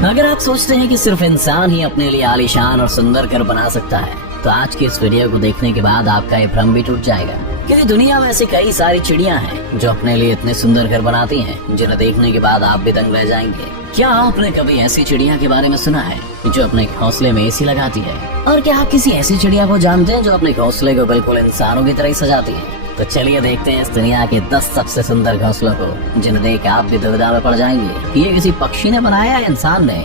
अगर आप सोचते हैं कि सिर्फ इंसान ही अपने लिए आलीशान और सुंदर घर बना सकता है, तो आज की इस वीडियो को देखने के बाद आपका ये भ्रम भी टूट जाएगा। क्योंकि दुनिया में ऐसी कई सारी चिड़िया हैं जो अपने लिए इतने सुंदर घर बनाती हैं, जिन्हें देखने के बाद आप भी दंग रह जाएंगे। क्या आपने कभी ऐसी चिड़िया के बारे में सुना है जो अपने घोंसले में एसी लगाती है? और क्या आप किसी ऐसी चिड़िया को जानते हैं जो अपने घोंसले को बिल्कुल इंसानों की तरह ही सजाती है? तो चलिए देखते हैं इस दुनिया के 10 सबसे सुंदर घोंसलों को, जिन्हें देख आप भी दुविधा में पड़ जाएंगे ये किसी पक्षी ने बनाया या इंसान ने।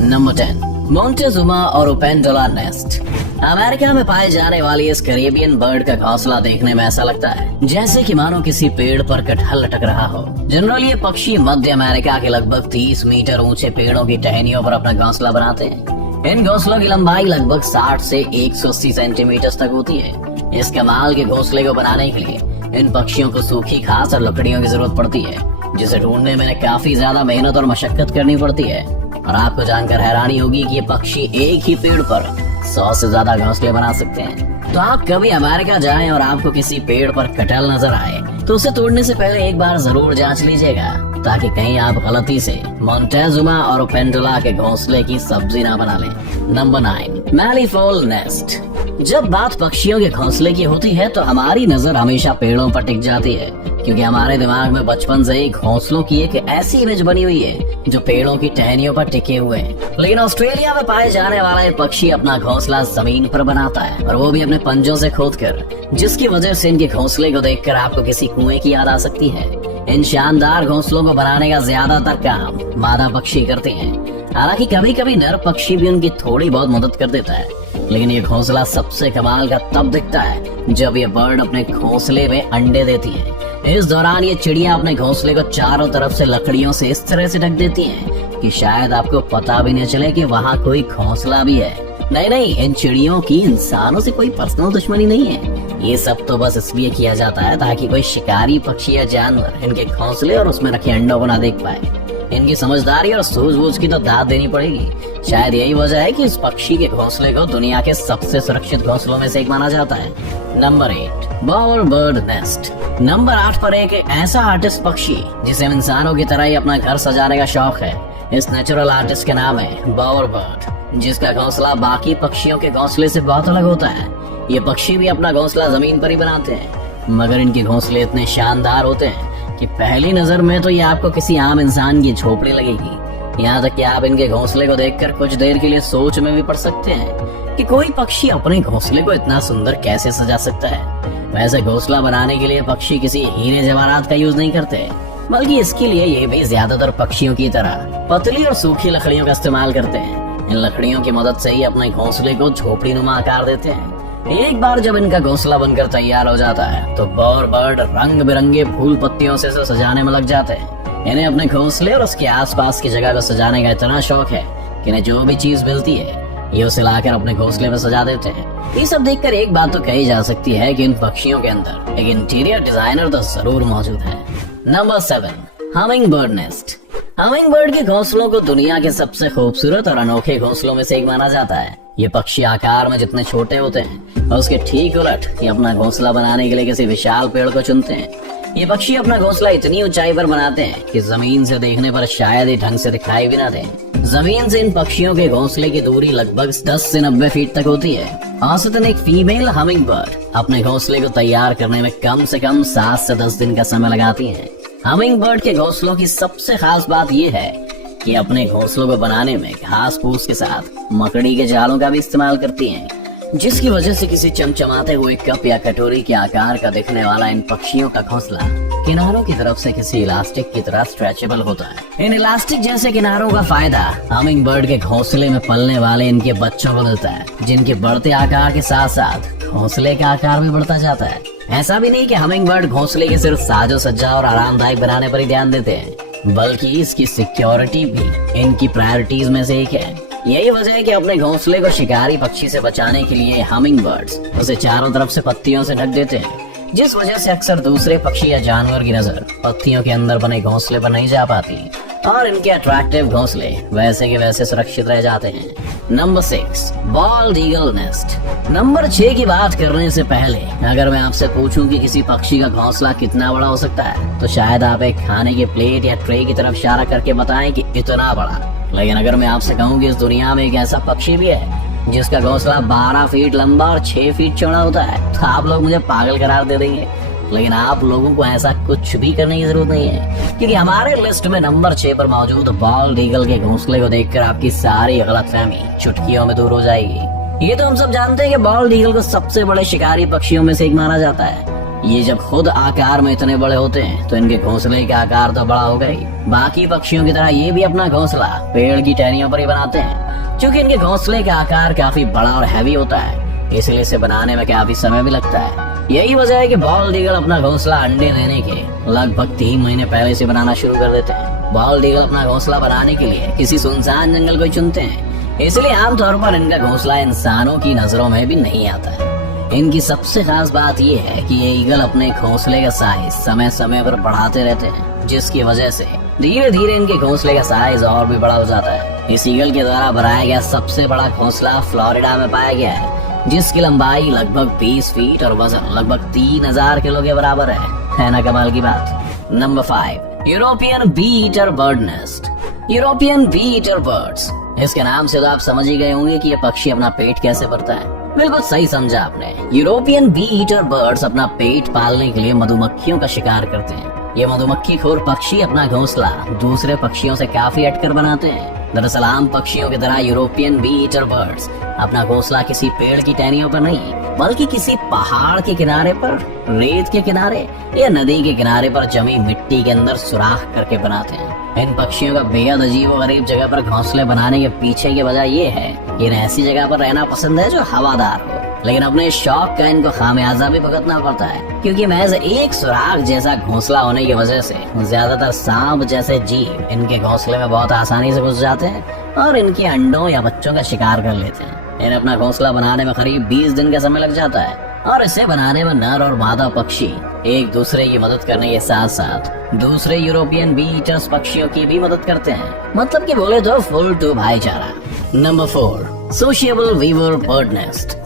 नंबर 10, मोंटेजुमा और ओपेंडोला नेस्ट। अमेरिका में पाए जाने वाली इस कैरेबियन बर्ड का घोंसला देखने में ऐसा लगता है जैसे कि मानो किसी पेड़ पर कटहल लटक रहा हो। जनरली ये पक्षी मध्य अमेरिका के लगभग 30 मीटर ऊंचे पेड़ों की टहनियों पर अपना घोंसला बनाते हैं। इन घोंसलों की लंबाई लगभग 60 से 180 सेंटीमीटर तक होती है। इस कमाल के घोंसले को बनाने के लिए इन पक्षियों को सूखी घास और लकड़ियों की जरूरत पड़ती है, जिसे ढूंढने में काफी ज्यादा मेहनत और मशक्कत करनी पड़ती है। और आपको जानकर हैरानी होगी कि ये पक्षी एक ही पेड़ पर 100 से ज्यादा घोंसले बना सकते हैं। तो आप कभी अमेरिका जाएं और आपको किसी पेड़ पर कटहल नजर आए तो उसे तोड़ने से पहले एक बार जरूर जांच लीजिएगा, ताकि कहीं आप गलती से मोंटेजुमा और ओपेंडोला के घोंसले की सब्जी ना बना लें। Number 9, malleefowl nest. जब बात पक्षियों के घोंसले की होती है तो हमारी नजर हमेशा पेड़ों पर टिक जाती है, क्योंकि हमारे दिमाग में बचपन से ही घोंसलों की एक ऐसी इमेज बनी हुई है जो पेड़ों की टहनियों पर टिके हुए हैं। लेकिन ऑस्ट्रेलिया में पाए जाने वाला ये पक्षी अपना घोंसला जमीन पर बनाता है, और वो भी अपने पंजों से खोदकर, जिसकी वजह से इनके घोंसले को देखकर आपको किसी कुएं की याद आ सकती है। इन शानदार घोंसलों को बनाने का ज्यादातर काम मादा पक्षी करते हैं। हालांकि कभी कभी नर पक्षी भी उनकी थोड़ी बहुत मदद कर देता है, लेकिन ये घोंसला सबसे कमाल का तब दिखता है जब ये बर्ड अपने घोंसले में अंडे देती है। इस दौरान ये चिड़िया अपने घोंसले को चारों तरफ से लकड़ियों से इस तरह से ढक देती हैं कि शायद आपको पता भी नहीं चले कि वहाँ कोई घोंसला भी है। नहीं, इन चिड़ियों की इंसानों से कोई पर्सनल दुश्मनी नहीं है। ये सब तो बस इसलिए किया जाता है ताकि कोई शिकारी पक्षी या जानवर इनके घोंसले और उसमें रखे अंडों को ना देख पाए। इनकी समझदारी और सूझबूझ की तो दाद देनी पड़ेगी। शायद यही वजह है कि इस पक्षी के घोंसले को दुनिया के सबसे सुरक्षित घोंसलों में से एक माना जाता है। Number 8, bower bird nest. Number 8 पर एक ऐसा आर्टिस्ट पक्षी जिसे इंसानों की तरह ही अपना घर सजाने का शौक है। इस नेचुरल आर्टिस्ट के नाम है बोअर बर्ड, जिसका घोंसला बाकी पक्षियों के घोंसले से बहुत अलग होता है। ये पक्षी भी अपना घोंसला जमीन पर ही बनाते हैं, मगर इनके घोंसले इतने शानदार होते हैं कि पहली नजर में तो ये आपको किसी आम इंसान की झोपड़ी लगेगी। यहाँ तक कि आप इनके घोंसले को देखकर कुछ देर के लिए सोच में भी पड़ सकते हैं कि कोई पक्षी अपने घोंसले को इतना सुंदर कैसे सजा सकता है। वैसे घोंसला बनाने के लिए पक्षी किसी हीरे जवाहरात का यूज नहीं करते, बल्कि इसके लिए ये भी ज्यादातर पक्षियों की तरह पतली और सूखी लकड़ियों का इस्तेमाल करते हैं। इन लकड़ियों की मदद से ही अपने घोंसले को झोपड़ी नुमा आकार देते हैं। एक बार जब इनका घोंसला बनकर तैयार हो जाता है तो बोअर बर्ड रंग बिरंगे फूल पत्तियों से सजाने में लग जाते हैं। इन्हें अपने घोंसले और उसके आसपास की जगह को सजाने का इतना शौक है कि इन्हें जो भी चीज मिलती है ये उसे लाकर अपने घोंसले में सजा देते हैं। ये सब देखकर एक बात तो कही जा सकती है कि इन पक्षियों के अंदर एक इंटीरियर डिजाइनर तो जरूर मौजूद है। Number 7, humming bird nest. Humming bird के घोंसलों को दुनिया के सबसे खूबसूरत और अनोखे घोंसलों में से एक माना जाता है। ये पक्षी आकार में जितने छोटे होते हैं और उसके ठीक उलट ये अपना घोंसला बनाने के लिए किसी विशाल पेड़ को चुनते हैं। ये पक्षी अपना घोंसला इतनी ऊंचाई पर बनाते हैं कि जमीन से देखने पर शायद ही ढंग से दिखाई भी ना दे। जमीन से इन पक्षियों के घोंसले की दूरी लगभग 10 से 90 फीट तक होती है। औसतन एक फीमेल हमिंग बर्ड अपने घोंसले को तैयार करने में कम से कम 7 से 10 दिन का समय लगाती है। हमिंग बर्ड के घोंसलों की सबसे खास बात यह है कि अपने घोंसलों को बनाने में घास फूस के साथ मकड़ी के जालों का भी इस्तेमाल करती हैं, जिसकी वजह से किसी चमचमाते हुए कप या कटोरी के आकार का दिखने वाला इन पक्षियों का घोंसला किनारों की तरफ से किसी इलास्टिक की तरह स्ट्रेचेबल होता है। इन इलास्टिक जैसे किनारों का फायदा हमिंग बर्ड के घोंसले में पलने वाले इनके बच्चों को मिलता है, जिनके बढ़ते आकार के साथ साथ घोंसले का आकार भी बढ़ता जाता है। ऐसा भी नहीं कि हमिंग बर्ड घोंसले के सिर्फ साजो सज्जा और आरामदायक बनाने पर ही ध्यान देते हैं, बल्कि इसकी सिक्योरिटी भी इनकी प्रायोरिटीज में से एक है। यही वजह है कि अपने घोंसले को शिकारी पक्षी से बचाने के लिए हमिंग बर्ड्स उसे चारों तरफ से पत्तियों से ढक देते हैं, जिस वजह से अक्सर दूसरे पक्षी या जानवर की नजर पत्तियों के अंदर बने घोंसले पर नहीं जा पाती। और इनके अट्रैक्टिव घोंसले वैसे के वैसे सुरक्षित रह जाते हैं। Number 6, bold eagle nest. Number 6 की बात करने से पहले अगर मैं आपसे पूछूं कि किसी पक्षी का घोंसला कितना बड़ा हो सकता है, तो शायद आप एक खाने की प्लेट या ट्रे की तरफ इशारा करके बताएं कि इतना बड़ा। लेकिन अगर मैं आपसे कहूँ कि इस दुनिया में एक ऐसा पक्षी भी है जिसका घोंसला 12 फीट लंबा और 6 फीट चौड़ा होता है, तो आप लोग मुझे पागल करार दे देंगे। लेकिन आप लोगों को ऐसा कुछ भी करने की जरूरत नहीं है, क्योंकि हमारे लिस्ट में नंबर 6 पर मौजूद बॉल्ड ईगल के घोंसले को देखकर आपकी सारी गलतफहमी चुटकियों में दूर हो जाएगी। ये तो हम सब जानते हैं कि बॉल्ड ईगल को सबसे बड़े शिकारी पक्षियों में से एक माना जाता है। ये जब खुद आकार में इतने बड़े होते हैं तो इनके घोंसले का आकार तो बड़ा होगा ही। बाकी पक्षियों की तरह ये भी अपना घोंसला पेड़ की टहनियों पर ही बनाते हैं। क्योंकि इनके घोंसले का आकार काफी बड़ा और हैवी होता है, इसलिए इसे बनाने में काफी समय भी लगता है। यही वजह है कि बॉल्ड ईगल अपना घोंसला अंडे देने के लगभग 3 महीने पहले से बनाना शुरू कर देते हैं। बॉल्ड ईगल अपना घोंसला बनाने के लिए किसी सुनसान जंगल को चुनते हैं, इसलिए आमतौर पर इनका घोंसला इंसानों की नजरों में भी नहीं आता है। इनकी सबसे खास बात यह है कि ये ईगल अपने घोंसले का साइज समय समय पर बढ़ाते रहते हैं, जिसकी वजह से धीरे धीरे इनके घोंसले का साइज और भी बड़ा हो जाता है। इस ईगल के द्वारा बनाया गया सबसे बड़ा घोंसला फ्लोरिडा में पाया गया है, जिसकी लंबाई लगभग 20 फीट और वजन लगभग 3000 किलो के बराबर है ना कमाल की बात। Number 5, European bee eater bird nest. European bee eater birds, इसके नाम से तो आप समझ ही गए होंगे कि ये पक्षी अपना पेट कैसे भरता है। बिल्कुल सही समझा आपने। यूरोपियन बी ईटर बर्ड्स अपना पेट पालने के लिए मधुमक्खियों का शिकार करते हैं। ये मधुमक्खी खोर पक्षी अपना घोंसला दूसरे पक्षियों से काफी हटकर बनाते हैं। दरअसल आम पक्षियों की तरह यूरोपियन बी ईटर बर्ड्स अपना घोंसला किसी पेड़ की टहनियों पर नहीं, बल्कि किसी पहाड़ के किनारे पर, रेत के किनारे या नदी के किनारे पर जमी मिट्टी के अंदर सुराख करके बनाते हैं। इन पक्षियों का बेहद अजीब और गरीब जगह पर घोंसले बनाने के पीछे की वजह ये है कि इन्हें ऐसी जगह पर रहना पसंद है जो हवादार हो। लेकिन अपने शौक का इनको खामियाजा भी भुगतना पड़ता है, क्योंकि महज एक सुराख जैसा घोंसला होने की वजह से ज्यादातर सांप जैसे जीव इनके घोंसले में बहुत आसानी से घुस जाते हैं और इनके अंडों या बच्चों का शिकार कर लेते हैं। इन्हें अपना घोंसला बनाने में करीब 20 दिन का समय लग जाता है, और इसे बनाने में नर और मादा पक्षी एक दूसरे की मदद करने के साथ साथ दूसरे यूरोपियन बी ईटर्स पक्षियों की भी मदद करते हैं। मतलब कि बोले तो फुल टू भाईचारा। Number 4, sociable weaver bird nest.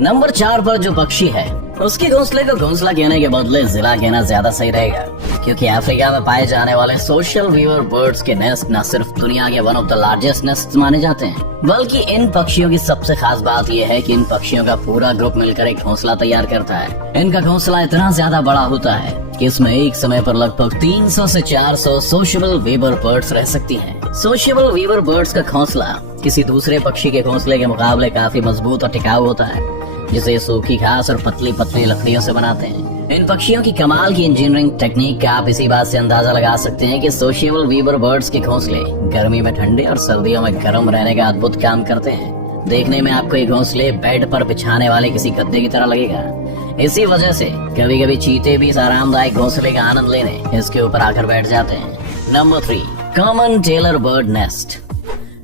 Number 4 पर जो पक्षी है उसके घोंसले को घोंसला कहने के बदले जिला कहना ज्यादा सही रहेगा, क्योंकि अफ्रीका में पाए जाने वाले सोशल वीवर बर्ड्स के नेस्ट न सिर्फ दुनिया के one of the largest nest माने जाते हैं, बल्कि इन पक्षियों की सबसे खास बात यह है कि इन पक्षियों का पूरा ग्रुप मिलकर एक घोंसला तैयार करता है। इनका घोंसला इतना ज्यादा बड़ा होता है कि इसमें एक समय पर लगभग 300 से 400 सोशल वीवर बर्ड्स रह सकती हैं। सोशल वीवर बर्ड्स का घोंसला किसी दूसरे पक्षी के घोंसले के मुकाबले काफी मजबूत और टिकाऊ होता है, जिसे सूखी घास और पतली पतली लकड़ियों से बनाते हैं। इन पक्षियों की कमाल की इंजीनियरिंग टेक्निक का आप इसी बात से अंदाजा लगा सकते हैं कि सोशिएबल वीवर बर्ड्स के घोंसले गर्मी में ठंडे और सर्दियों में गर्म रहने का अद्भुत काम करते हैं। देखने में आपको ये घोंसले बेड पर बिछाने वाले किसी गद्दे की तरह लगेगा। इसी वजह से कभी कभी चीते भी इस आरामदायक घोंसले का आनंद लेने इसके ऊपर आकर बैठ जाते हैं। Number 3, common tailor bird nest.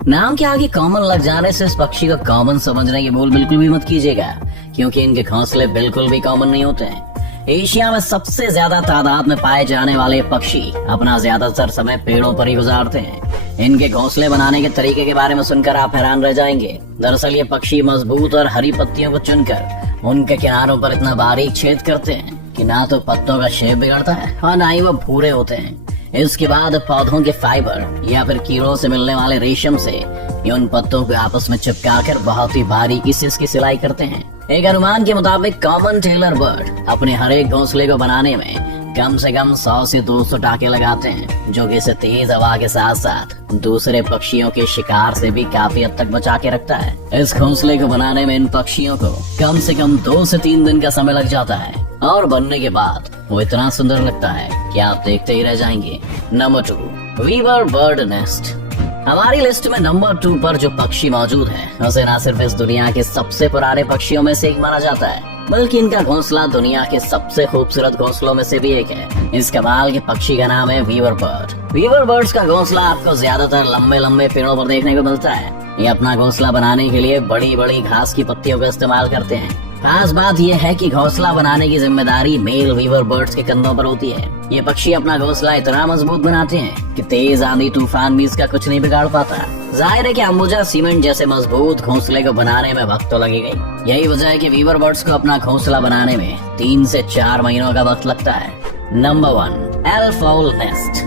नाम के आगे कॉमन लग जाने से इस पक्षी को कॉमन समझने की भूल बिल्कुल भी मत कीजिएगा, क्योंकि इनके घोंसले बिल्कुल भी कॉमन नहीं होते हैं। एशिया में सबसे ज्यादा तादाद में पाए जाने वाले पक्षी अपना ज्यादातर समय पेड़ों पर ही गुजारते हैं। इनके घोंसले बनाने के तरीके के बारे में सुनकर आप हैरान रह जाएंगे। दरअसल ये पक्षी मजबूत और हरी पत्तियों को चुनकर उनके किनारों पर इतना बारीक छेद करते हैं कि ना तो पत्तों का शेप बिगड़ता है और ना ही वो भूरे होते हैं। इसके बाद पौधों के फाइबर या फिर कीड़ों से मिलने वाले रेशम से ये उन पत्तों को आपस में चिपकाकर बहुत ही बारीकी से इसकी सिलाई करते हैं। एक अनुमान के मुताबिक कॉमन टेलर बर्ड अपने हर एक घोंसले को बनाने में कम से कम 100 से 200 टाके लगाते हैं, जो कि इसे तेज हवा के साथ साथ दूसरे पक्षियों के शिकार से भी काफी हद तक बचा के रखता है। इस घोंसले को बनाने में इन पक्षियों को कम से कम 2 से 3 दिन का समय लग जाता है, और बनने के बाद वो इतना सुंदर लगता है कि आप देखते ही रह जाएंगे। Number 2, weaver bird nest. हमारी लिस्ट में नंबर 2 पर जो पक्षी मौजूद है उसे न सिर्फ इस दुनिया के सबसे पुराने पक्षियों में से एक माना जाता है, बल्कि इनका घोंसला दुनिया के सबसे खूबसूरत घोंसलों में से भी एक है। इस कमाल के पक्षी का नाम है वीवर बर्ड। वीवर बर्ड्स का घोंसला आपको ज्यादातर लंबे लंबे पेड़ों पर देखने को मिलता है। ये अपना घोंसला बनाने के लिए बड़ी बड़ी घास की पत्तियों का इस्तेमाल करते हैं। खास बात यह है कि घोंसला बनाने की जिम्मेदारी मेल वीवर बर्ड्स के कंधों पर होती है। ये पक्षी अपना घोंसला इतना मजबूत बनाते हैं कि तेज आंधी तूफान भी इसका कुछ नहीं बिगाड़ पाता। जाहिर है कि अंबुजा सीमेंट जैसे मजबूत घोंसले को बनाने में वक्त तो लगेगा। यही वजह है कि वीवर बर्ड्स को अपना घोंसला बनाने में 3 से 4 महीनों का वक्त लगता है। Number 1, एल्फाउल nest.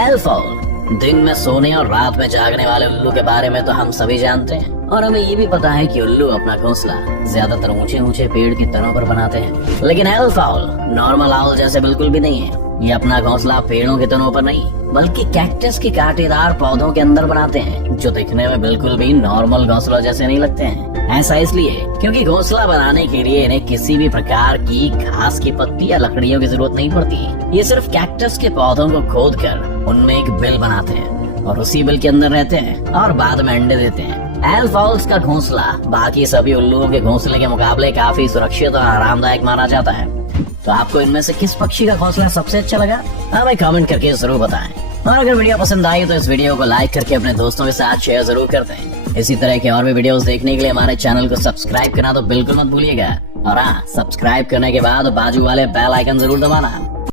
एल्फाउल दिन में सोने और रात में जागने वाले उल्लू के बारे में तो हम सभी जानते हैं, और हमें ये भी पता है कि उल्लू अपना घोंसला ज्यादातर ऊंचे ऊंचे पेड़ की तनों पर बनाते हैं। लेकिन एल्फाउल नॉर्मल आउल जैसे बिल्कुल भी नहीं है। ये अपना घोंसला पेड़ों के तनों पर नहीं बल्कि कैक्टस के कांटेदार पौधों के अंदर बनाते हैं, जो दिखने में बिल्कुल भी नॉर्मल घोंसलों जैसे नहीं लगते हैं। ऐसा इसलिए क्योंकि घोंसला बनाने के लिए इन्हें किसी भी प्रकार की घास की पत्ती या लकड़ियों की जरूरत नहीं पड़ती। ये सिर्फ कैक्टस के पौधों को खोदकर उनमें एक बिल बनाते हैं और उसी बिल के अंदर रहते हैं और बाद में अंडे देते हैं। एल्फाउल्स का घोंसला बाकी सभी उल्लुओं के घोंसले के मुकाबले काफी सुरक्षित और आरामदायक माना जाता है। तो आपको इनमें से किस पक्षी का घोंसला सबसे अच्छा लगा, हमें कमेंट करके जरूर बताएं। और अगर वीडियो पसंद आई तो इस वीडियो को लाइक करके अपने दोस्तों के साथ शेयर जरूर कर दें। इसी तरह के और भी वीडियोस देखने के लिए हमारे चैनल को सब्सक्राइब करना तो बिल्कुल मत भूलिएगा। और हाँ, सब्सक्राइब करने के बाद बाजू वाले बेल आइकन जरूर दबाना।